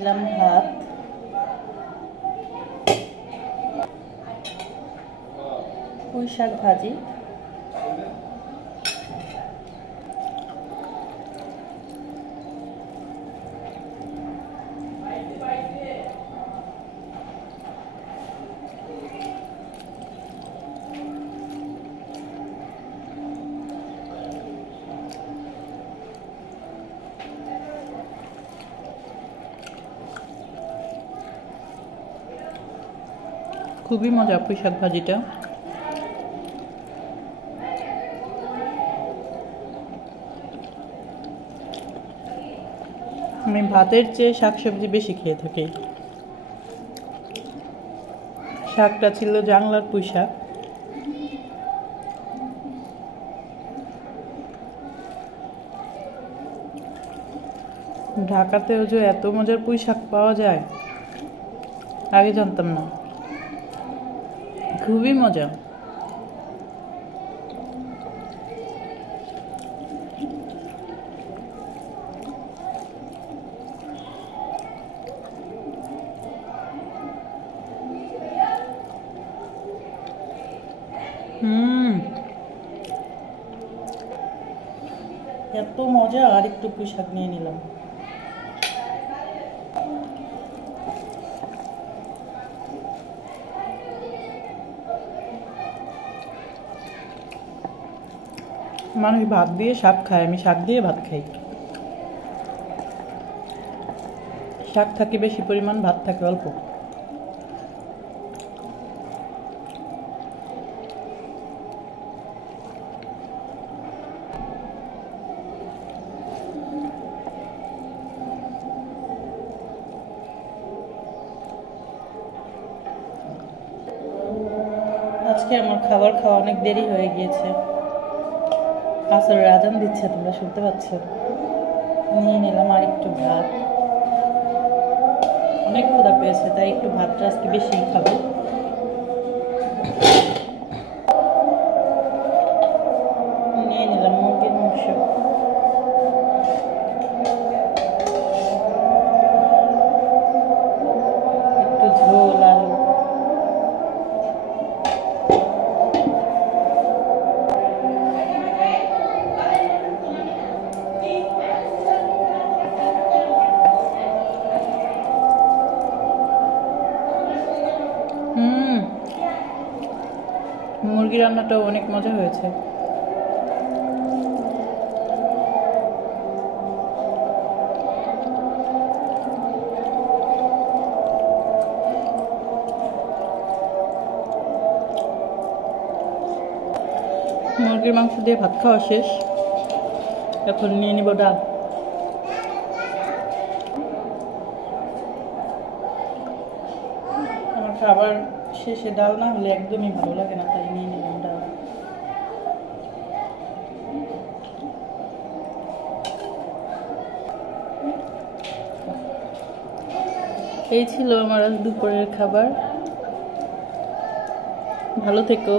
দিলাম ভাত, পুঁই শাক ভাজি, খুবই মজা পুঁই শাক ভাজিটা। আমি ভাতের চেয়ে শাকসবজি বেশি খেয়ে থাকি। শাকটা ছিল জাংলার পুঁই শাক। ঢাকাতেও যে এত মজার পুঁই শাক পাওয়া যায় আগে জানতাম না, খুবই মজা। এত মজা, আর একটু পুঁই শাক নিয়ে নিলাম। মানুষ ভাত দিয়ে শাক খায়, আমি শাক দিয়ে ভাত খাই। শাক থাকে বেশি পরিমাণ, ভাত থাকে অল্প। আজকে আমার খাবার খাওয়া অনেক দেরি হয়ে গিয়েছে। আসরের আজান দিচ্ছে, তোমরা শুনতে পাচ্ছ। নিয়ে নিলাম আর একটু ভাত। অনেক ক্ষুধা পেয়েছে, তাই একটু ভাতটা আজকে বেশি খাবো। নিয়ে নিলাম মুরগির মাংস, একটু ঝোল, আলু। মুরগি রান্নাটাও অনেক মজা হয়েছে। মুরগির মাংস দিয়ে ভাত খাওয়া শেষ, এখন নিয়ে নিব ডাল। আমার খাবার শেষে ডাল না হলে একদমই ভালো লাগে না, তাই নিয়ে নিলাম ডাল। এই ছিল আমার আজ দুপুরের খাবার। ভালো থেকো।